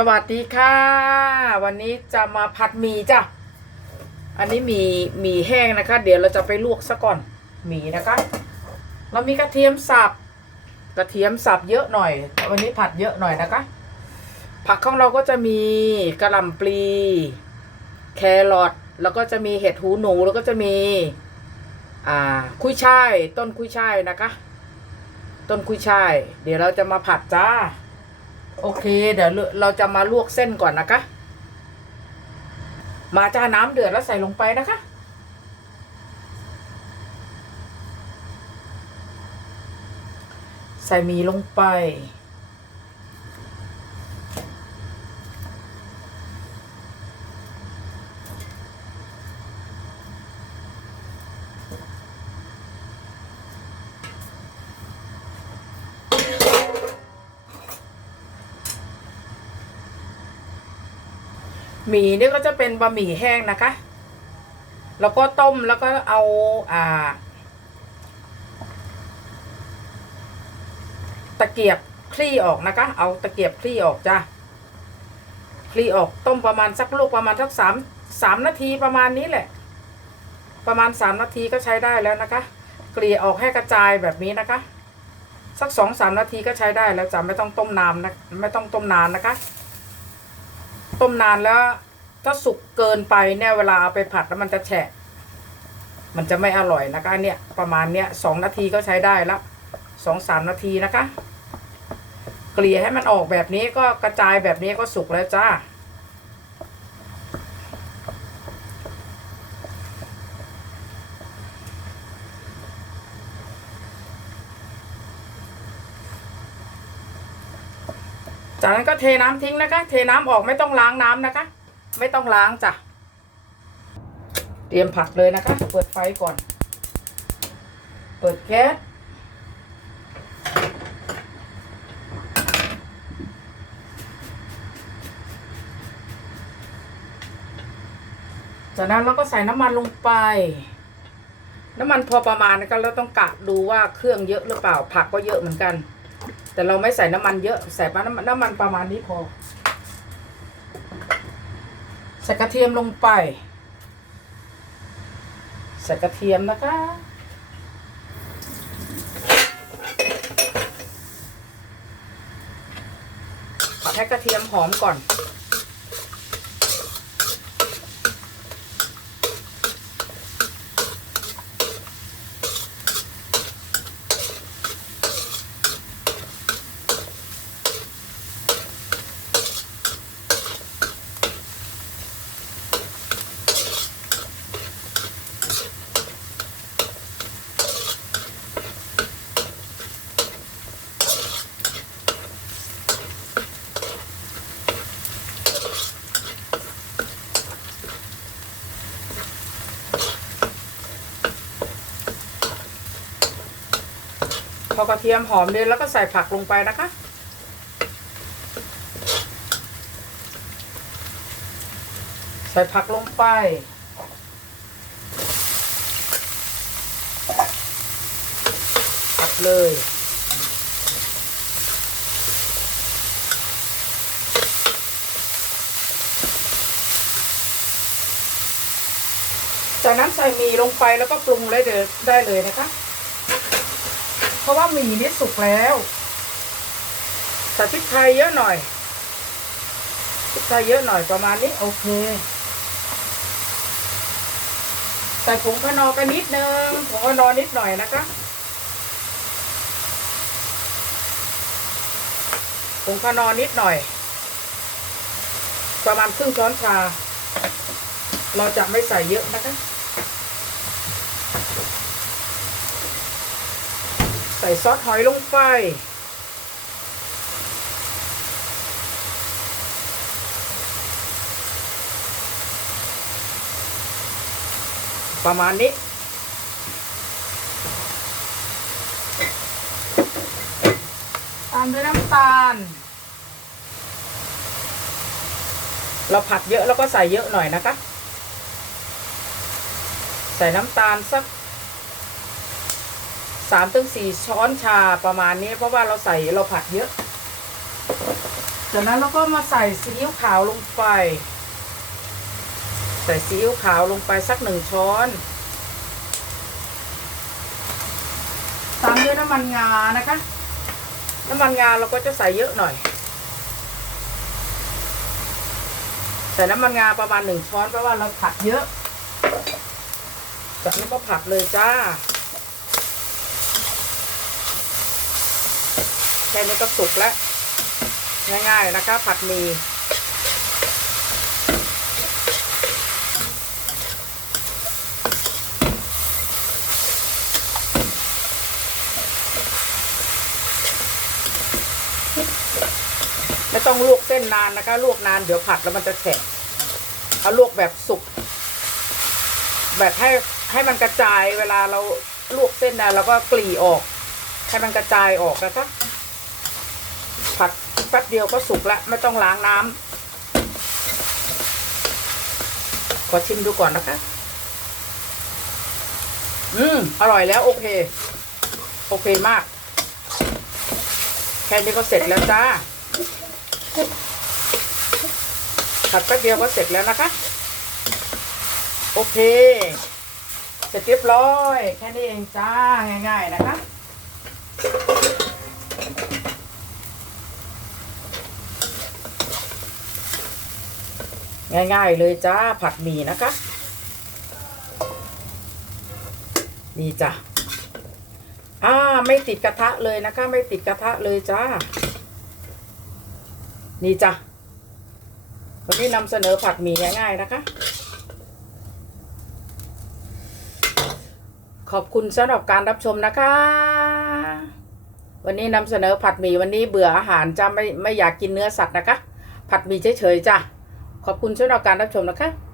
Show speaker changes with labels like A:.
A: สวัสดีค่ะ วันนี้จะมาผัดหมี่จ้ะ อันนี้หมี่หมี่แห้งนะคะ เดี๋ยวเราจะไปลวกซะก่อนหมี่นะคะ เรามีกระเทียมสับกระเทียมสับเยอะหน่อย วันนี้ผัดเยอะหน่อยนะคะ ผักของเราก็จะมีกระหล่ำปลี แครอทแล้วก็จะมีเห็ดหูหนูแล้วก็จะมีอ่าคุยช่ายต้นคุยช่ายนะคะ ต้นคุยช่าย เดี๋ยวเราจะมาผัดจ้า โอเค เดี๋ยวเราจะมาลวกเส้นก่อนนะคะ มาจ้าน้ำเดือดแล้วใส่ลงไปนะคะ ใส่หมีลงไป หมี่นี่ก็จะเป็นบะหมี่แห้งนะคะ แล้วก็ต้มแล้วก็เอาอ่า ตะเกียบคลี่ออกนะคะ เอาตะเกียบคลี่ออกจ้ะคลี่ออกต้มประมาณสักลูกประมาณสักสามสามนาทีประมาณนี้แหละ ประมาณสามนาทีก็ใช้ได้แล้วนะคะ เกลี่ยออกให้กระจายแบบนี้นะคะ สักสองสามนาทีก็ใช้ได้แล้วจ้ะไม่ต้องต้มนานนะไม่ต้องต้มนานนะคะ ต้มนานแล้ว ถ้าสุกเกินไปเนี่ยเวลาเอาไปผัดแล้วมันจะแฉะ มันจะไม่อร่อยนะคะเนี่ยประมาณเนี้ยสองนาทีก็ใช้ได้ละสองสามนาทีนะคะ เกลี่ยให้มันออกแบบนี้ก็กระจายแบบนี้ก็สุกแล้วจ้าจากนั้นก็เทน้ำทิ้งนะคะ เทน้ำออกไม่ต้องล้างน้ำนะคะ ไม่ต้องล้างจ้ะ เตรียมผัดเลยนะคะ เปิดไฟก่อน เปิดแก๊สจากนั้นเราก็ใส่น้ำมันลงไป น้ำมันพอประมาณนะคะเราต้องกะดูว่าเครื่องเยอะหรือเปล่า ผักก็เยอะเหมือนกัน แต่เราไม่ใส่น้ำมันเยอะ ใส่น้ำมันน้ำมันประมาณนี้พอ ใส่กระเทียมลงไป ใส่กระเทียมนะคะ ผัดให้กระเทียมหอมก่อน พอกระเทียมหอมเดืแล้วก็ใส่ผักลงไปนะคะ ใส่ผักลงไป ผัดเลยจากนั้นใส่หมี่ลงไปแล้วก็ปรุงเลยเดได้เลยนะคะ เพราะว่าหมี่นี่สุกแล้วใส่พริกไทยเยอะหน่อยพริกไทยเยอะหน่อยประมาณนี้โอเคใส่ผงขนอกันนิดนึงผงขนอนิดหน่อยนะคะผงขนอนิดหน่อย ประมาณครึ่งช้อนชา เราจะไม่ใส่เยอะนะคะ ส่ซอสหอยลงไปประมาณนี้ ตามด้วยน้ำตาล เราผัดเยอะแล้วก็ใส่เยอะหน่อยนะคะ ใส่น้ำตาลสัก สามถึงสี่ช้อนชาประมาณนี้ เพราะว่าเราใส่เราผัดเยอะ จากนั้นเราก็มาใส่ซีอิ๊วขาวลงไป ใส่ซีอิ๊วขาวลงไปสักหนึ่งช้อนตามด้วยน้ำมันงานะคะ น้ำมันงาเราก็จะใส่เยอะหน่อย ใส่น้ำมันงาประมาณหนึ่งช้อนเพราะว่าเราผัดเยอะจากนั้นก็ผัดเลยจ้า ค่นี้ก็สุกแล้ว ง่ายๆนะคะ ผัดหมีไม่ต้องลวกเส้นนานนะคะ ลวกนานเดี๋ยวผัดแล้วมันจะแฉะเอาลวกแบบสุก แบบให้ให้มันกระจายเวลาเราลวกเส้นนะเราก็กลี่ออก ให้มันกระจายออกนะคะ ผัดแป๊บเดียวก็สุกแล้วไม่ต้องล้างน้ำขอชิมดูก่อนนะคะ อืม อร่อยแล้วโอเค โอเคมาก แค่นี้ก็เสร็จแล้วจ้า ผัดแป๊บเดียวก็เสร็จแล้วนะคะ โอเค เสร็จเรียบร้อย แค่นี้เองจ้าง่าย ๆ นะคะ ง่ายๆเลยจ้าผัดหมี่นะคะ นี่จ้ะอ่าไม่ติดกระทะเลยนะคะ ไม่ติดกระทะเลยจ้า นี่จ้ะวันนี้นำเสนอผัดหมี่ง่ายๆนะคะขอบคุณสำหรับการรับชมนะคะ วันนี้นำเสนอผัดหมี่วันนี้เบื่ออาหารจะไม่ไม่อยากกินเนื้อสัตว์นะคะ ผัดหมี่เฉยๆจ้ะ ขอบคุณสำหรับการรับชมนะคะ